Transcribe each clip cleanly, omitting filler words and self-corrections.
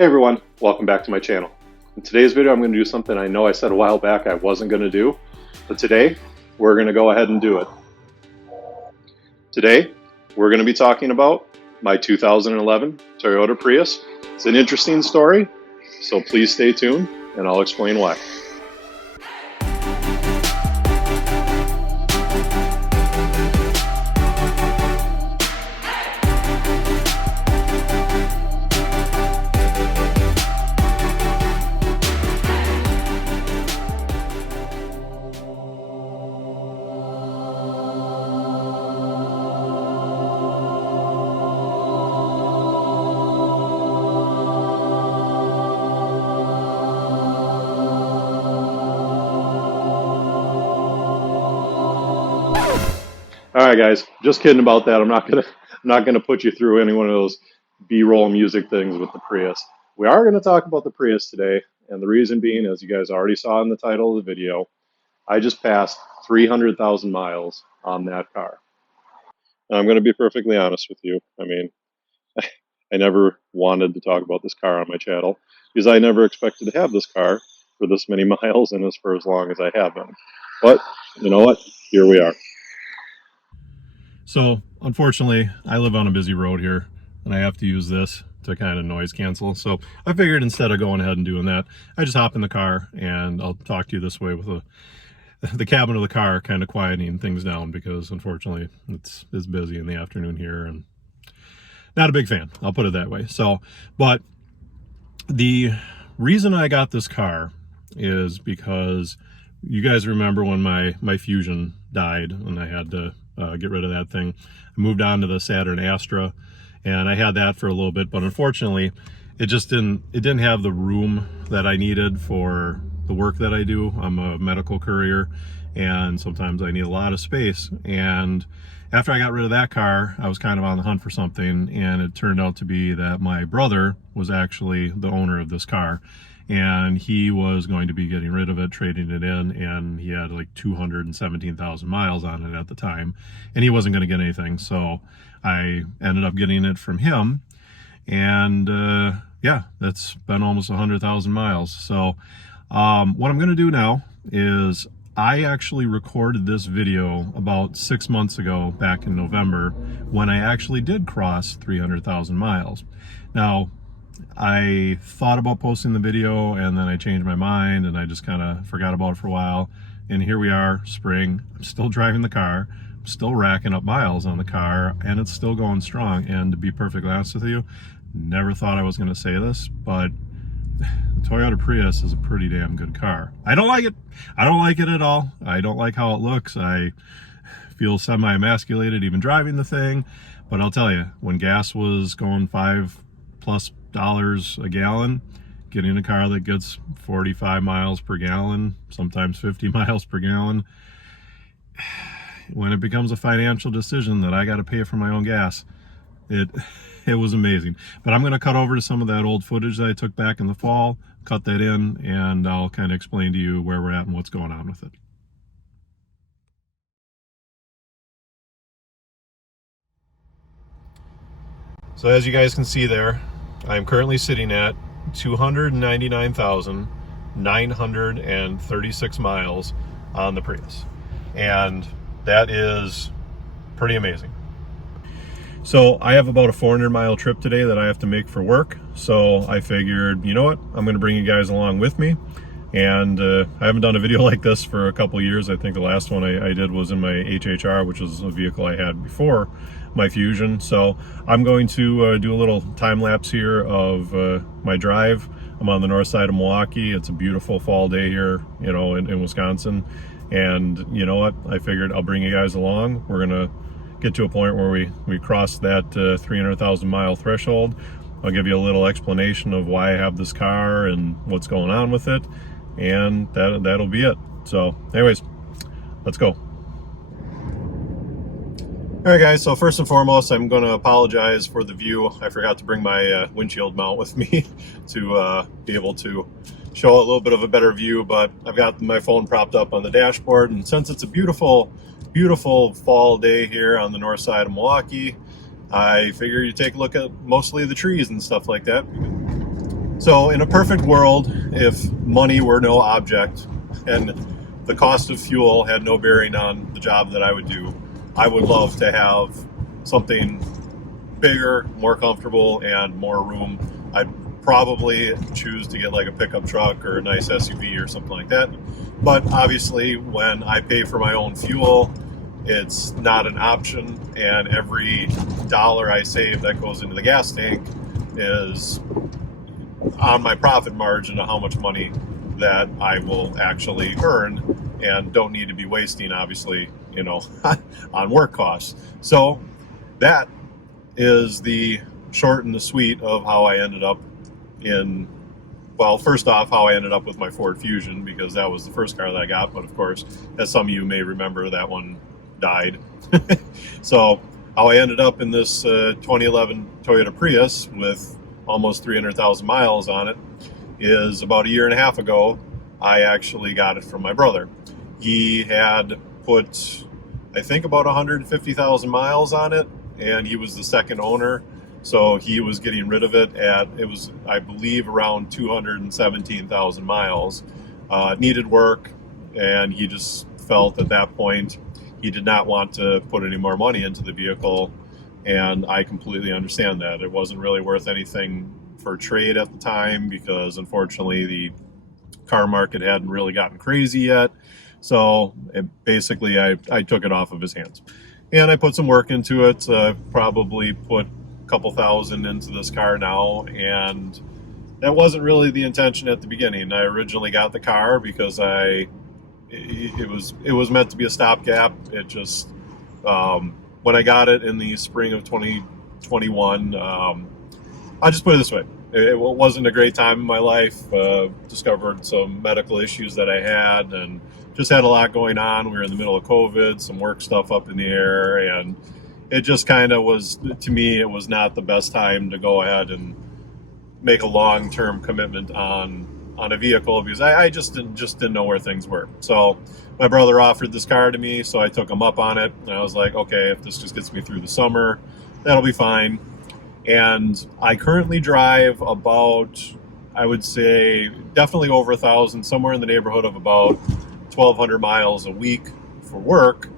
Hey everyone, welcome back to my channel. In today's video, I'm going to do something I know I said a while back I wasn't going to do, but today we're going to go ahead and do it. Today, we're going to be talking about my 2011 Toyota Prius. It's an interesting story, so please stay tuned and I'll explain why. All right, guys, just kidding about that. I'm not gonna put you through any one of those B-roll music things with the Prius. We are going to talk about the Prius today, and the reason being, as you guys already saw in the title of the video, I just passed 300,000 miles on that car. And I'm going to be perfectly honest with you. I mean, I never wanted to talk about this car on my channel because I never expected to have this car for this many miles and for as long as I have been. But you know what? Here we are. So unfortunately, I live on a busy road here and I have to use this to kind of noise cancel. So I figured instead of going ahead and doing that, I just hop in the car and I'll talk to you this way with the cabin of the car kind of quieting things down, because unfortunately it's busy in the afternoon here and not a big fan, I'll put it that way. So, but the reason I got this car is because you guys remember when my Fusion died and I had to get rid of that thing. I moved on to the Saturn Astra and I had that for a little bit, but unfortunately it didn't have the room that I needed for the work that I do. I'm a medical courier and sometimes I need a lot of space. And after I got rid of that car, I was kind of on the hunt for something, and it turned out to be that my brother was actually the owner of this car. And he was going to be getting rid of it, trading it in, and he had like 217,000 miles on it at the time, and he wasn't going to get anything. So I ended up getting it from him, and yeah, that's been almost 100,000 miles. So what I'm going to do now is I actually recorded this video about 6 months ago, back in November, when I actually did cross 300,000 miles. Now, I thought about posting the video and then I changed my mind and I just kind of forgot about it for a while. And here we are, spring. I'm still driving the car. I'm still racking up miles on the car and it's still going strong. And to be perfectly honest with you, never thought I was going to say this, but the Toyota Prius is a pretty damn good car. I don't like it. I don't like it at all. I don't like how it looks. I feel semi-emasculated even driving the thing. But I'll tell you, when gas was going $5+ a gallon, getting a car that gets 45 miles per gallon, sometimes 50 miles per gallon, when it becomes a financial decision that I got to pay for my own gas, it was amazing. But I'm going to cut over to some of that old footage that I took back in the fall, cut that in, and I'll kind of explain to you where we're at and what's going on with it. So as you guys can see there, I'm currently sitting at 299,936 miles on the Prius. And that is pretty amazing. So I have about a 400-mile trip today that I have to make for work. So I figured, you know what, I'm going to bring you guys along with me. And I haven't done a video like this for a couple years. I think the last one I did was in my HHR, which was a vehicle I had before my Fusion. So I'm going to do a little time lapse here of my drive. I'm on the north side of Milwaukee. It's a beautiful fall day here, you know, in Wisconsin. And you know what, I figured I'll bring you guys along. We're gonna get to a point where we cross that 300,000 mile threshold. I'll give you a little explanation of why I have this car and what's going on with it, and that'll be it. So anyways, let's go. All right guys, so first and foremost, I'm going to apologize for the view. I forgot to bring my windshield mount with me to be able to show a little bit of a better view, but I've got my phone propped up on the dashboard, and since it's a beautiful fall day here on the north side of Milwaukee, I figure you take a look at mostly the trees and stuff like that. So in a perfect world, if money were no object and the cost of fuel had no bearing on the job that I would do, I would love to have something bigger, more comfortable, and more room. I'd probably choose to get like a pickup truck or a nice SUV or something like that. But obviously, when I pay for my own fuel, it's not an option, and every dollar I save that goes into the gas tank is on my profit margin of how much money that I will actually earn and don't need to be wasting, obviously, on work costs. So that is the short and the sweet of how I ended up first off, how I ended up with my Ford Fusion, because that was the first car that I got. But of course, as some of you may remember, that one died. So how I ended up in this 2011 Toyota Prius with almost 300,000 miles on it is about a year and a half ago. I actually got it from my brother. He had put, I think, about 150,000 miles on it, and he was the second owner. So he was getting rid of it I believe, around 217,000 miles. It needed work, and he just felt at that point he did not want to put any more money into the vehicle. And I completely understand that. It wasn't really worth anything for trade at the time because, unfortunately, the car market hadn't really gotten crazy yet. So basically, I took it off of his hands. And I put some work into it. Probably put a couple thousand into this car now. And that wasn't really the intention at the beginning. I originally got the car because it was meant to be a stopgap. It just... when I got it in the spring of 2021, I'll just put it this way. It wasn't a great time in my life. Discovered some medical issues that I had and just had a lot going on. We were in the middle of COVID, some work stuff up in the air, and it just kind of was, to me, it was not the best time to go ahead and make a long-term commitment on a vehicle because I just didn't know where things were. So my brother offered this car to me, so I took him up on it, and I was like, okay, if this just gets me through the summer, that'll be fine. And I currently drive about, I would say, definitely over 1,000, somewhere in the neighborhood of about 1,200 miles a week for work.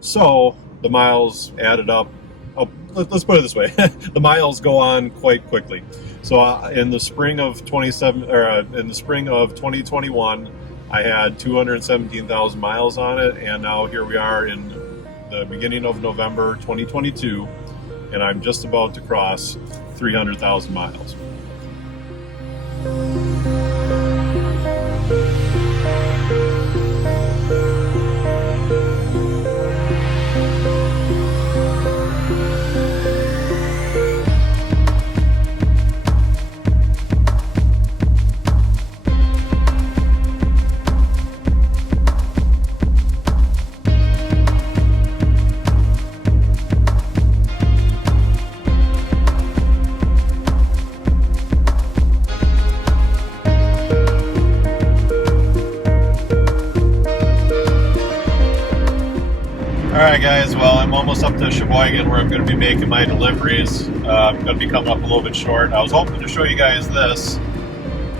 So the miles added up. Oh, let's put it this way: the miles go on quite quickly. So in the spring of 2021, I had 217,000 miles on it, and now here we are in the beginning of November 2022, and I'm just about to cross 300,000 miles. Alright guys, well, I'm almost up to Sheboygan where I'm going to be making my deliveries. I'm going to be coming up a little bit short. I was hoping to show you guys this.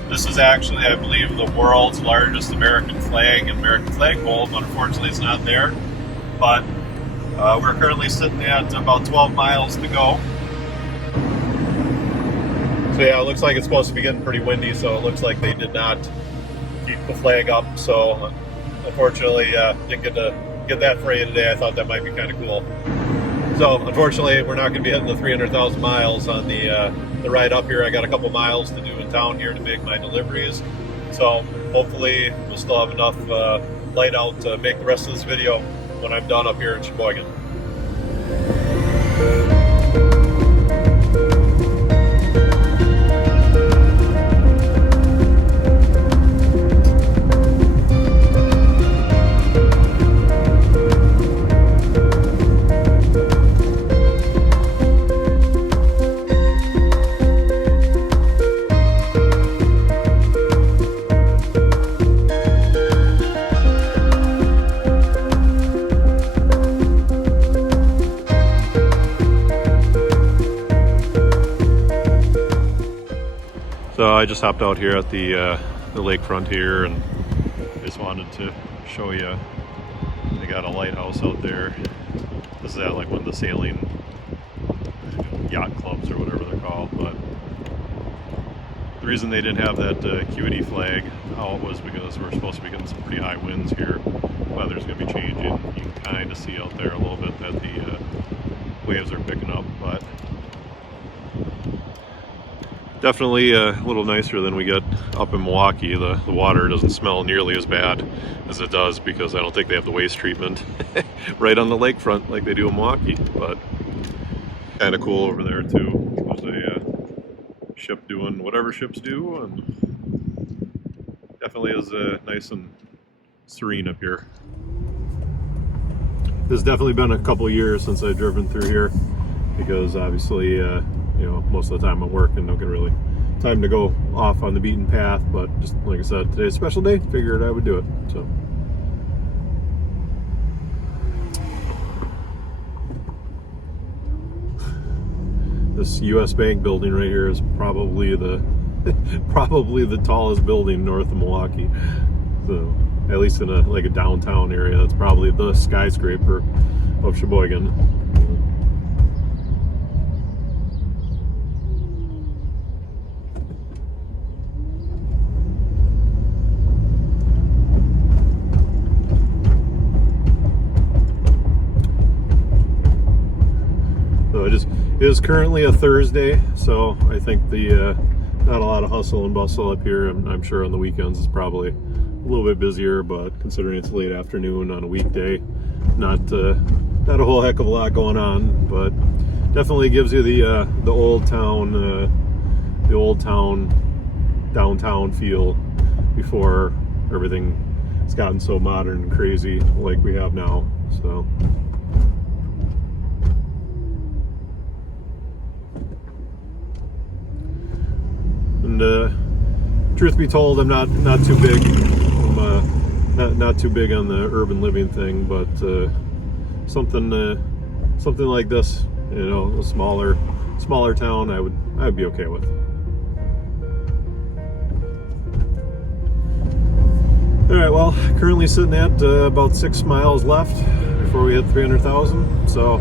This is actually, I believe, the world's largest American flag and American flagpole, but unfortunately it's not there. But we're currently sitting at about 12 miles to go. So yeah, it looks like it's supposed to be getting pretty windy, so it looks like they did not keep the flag up. So unfortunately, didn't get to get that for you today. I thought that might be kind of cool. So unfortunately, we're not going to be hitting the 300,000 miles on the ride up here. I got a couple miles to do in town here to make my deliveries. So hopefully we'll still have enough light out to make the rest of this video when I'm done up here in Sheboygan. So I just hopped out here at the lakefront here, and just wanted to show you. They got a lighthouse out there. This is at like one of the sailing yacht clubs or whatever they're called. But the reason they didn't have that QED flag out was because we're supposed to be getting some pretty high winds here. Weather's going to be changing. You can kind of see out there a little bit that the waves are picking up, but definitely a little nicer than we get up in Milwaukee. The water doesn't smell nearly as bad as it does because I don't think they have the waste treatment right on the lakefront like they do in Milwaukee. But kind of cool over there too. There's a ship doing whatever ships do, and definitely is nice and serene up here. It's definitely been a couple years since I've driven through here because obviously you know, most of the time I'm working, don't get really time to go off on the beaten path, but just like I said, today's a special day, figured I would do it. So this US Bank building right here is probably the probably the tallest building north of Milwaukee. So at least in like a downtown area, that's probably the skyscraper of Sheboygan. So it is currently a Thursday, so I think the not a lot of hustle and bustle up here. I'm sure on the weekends it's probably a little bit busier, but considering it's late afternoon on a weekday, not a whole heck of a lot going on, but definitely gives you the old town downtown feel before everything has gotten so modern and crazy like we have now. So and truth be told, I'm not too big. I'm not too big on the urban living thing, but something like this, you know, a smaller town, I would be okay with. All right, well, currently sitting at about 6 miles left before we hit 300,000. So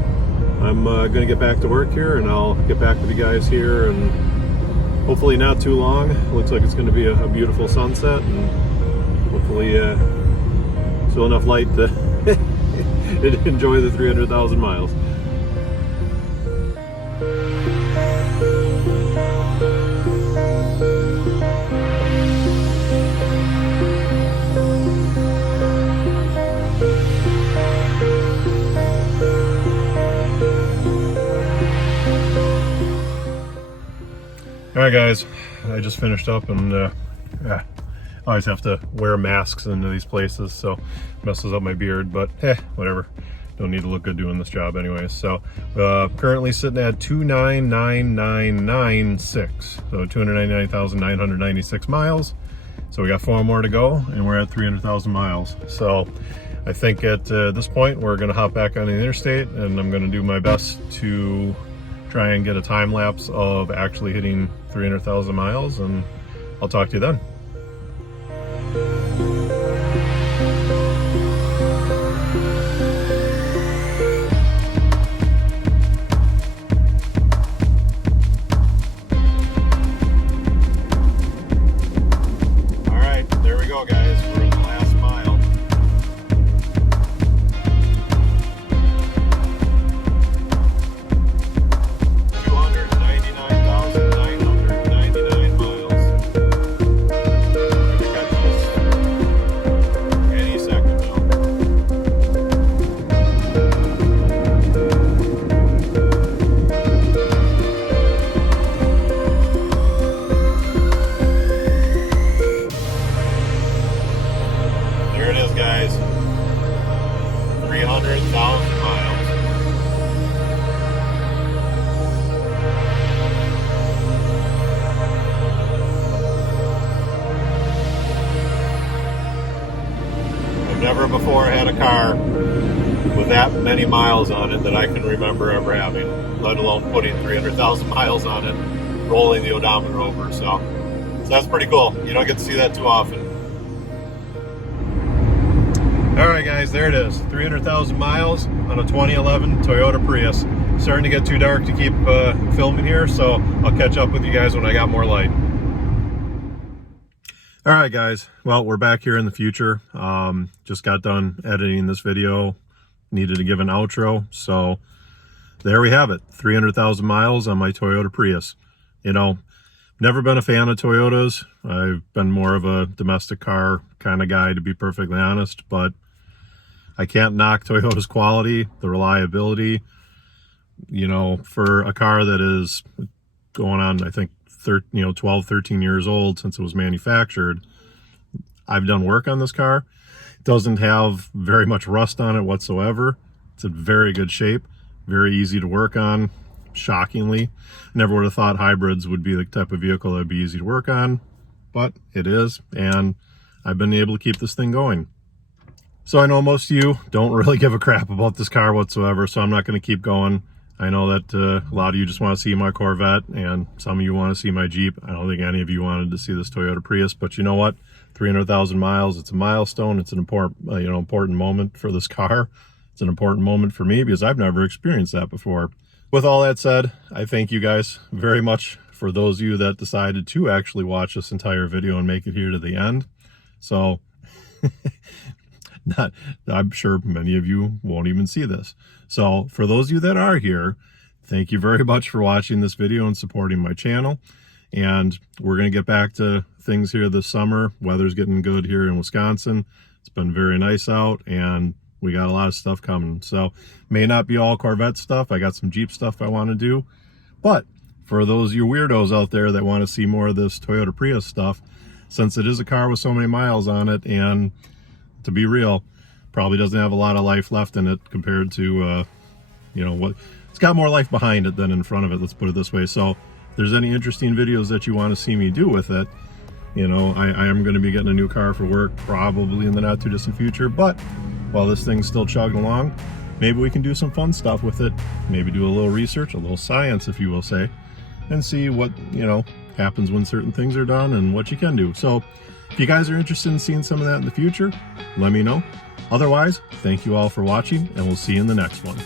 I'm gonna get back to work here, and I'll get back with you guys here, and hopefully not too long. It looks like it's going to be a beautiful sunset, and hopefully still enough light to enjoy the 300,000 miles. All right, guys, I just finished up, and I always have to wear masks into these places, so it messes up my beard, but whatever. Don't need to look good doing this job anyway. So currently sitting at 299,996, so 299,996 miles. So we got 4 more to go, and we're at 300,000 miles. So I think at this point we're going to hop back on the interstate, and I'm going to do my best to try and get a time lapse of actually hitting 300,000 miles, and I'll talk to you then. All right, there we go, guys. We're in the last mile. Guys, 300,000 miles. I've never before had a car with that many miles on it that I can remember ever having, let alone putting 300,000 miles on it, rolling the odometer over. So that's pretty cool. You don't get to see that too often. All right, guys, there it is. 300,000 miles on a 2011 Toyota Prius. Starting to get too dark to keep filming here, so I'll catch up with you guys when I got more light. All right, guys. Well, we're back here in the future. Just got done editing this video. Needed to give an outro, so there we have it. 300,000 miles on my Toyota Prius. You know, never been a fan of Toyotas. I've been more of a domestic car kind of guy, to be perfectly honest, but I can't knock Toyota's quality, the reliability. You know, for a car that is going on, I think, 12, 13 years old since it was manufactured. I've done work on this car. It doesn't have very much rust on it whatsoever. It's in very good shape, very easy to work on, shockingly. Never would have thought hybrids would be the type of vehicle that would be easy to work on, but it is, and I've been able to keep this thing going. So I know most of you don't really give a crap about this car whatsoever, so I'm not going to keep going. I know that a lot of you just want to see my Corvette, and some of you want to see my Jeep. I don't think any of you wanted to see this Toyota Prius, but you know what? 300,000 miles, it's a milestone. It's an important moment for this car. It's an important moment for me because I've never experienced that before. With all that said, I thank you guys very much for those of you that decided to actually watch this entire video and make it here to the end. So I'm sure many of you won't even see this. So for those of you that are here, thank you very much for watching this video and supporting my channel. And we're going to get back to things here this summer. Weather's getting good here in Wisconsin. It's been very nice out, and we got a lot of stuff coming. So may not be all Corvette stuff. I got some Jeep stuff I want to do. But for those of you weirdos out there that want to see more of this Toyota Prius stuff, since it is a car with so many miles on it, and to be real, probably doesn't have a lot of life left in it compared to, what it's got more life behind it than in front of it, let's put it this way. So if there's any interesting videos that you want to see me do with it, I am going to be getting a new car for work probably in the not too distant future. But while this thing's still chugging along, maybe we can do some fun stuff with it. Maybe do a little research, a little science, if you will say, and see what, happens when certain things are done and what you can do. So if you guys are interested in seeing some of that in the future, let me know. Otherwise, thank you all for watching, and we'll see you in the next one.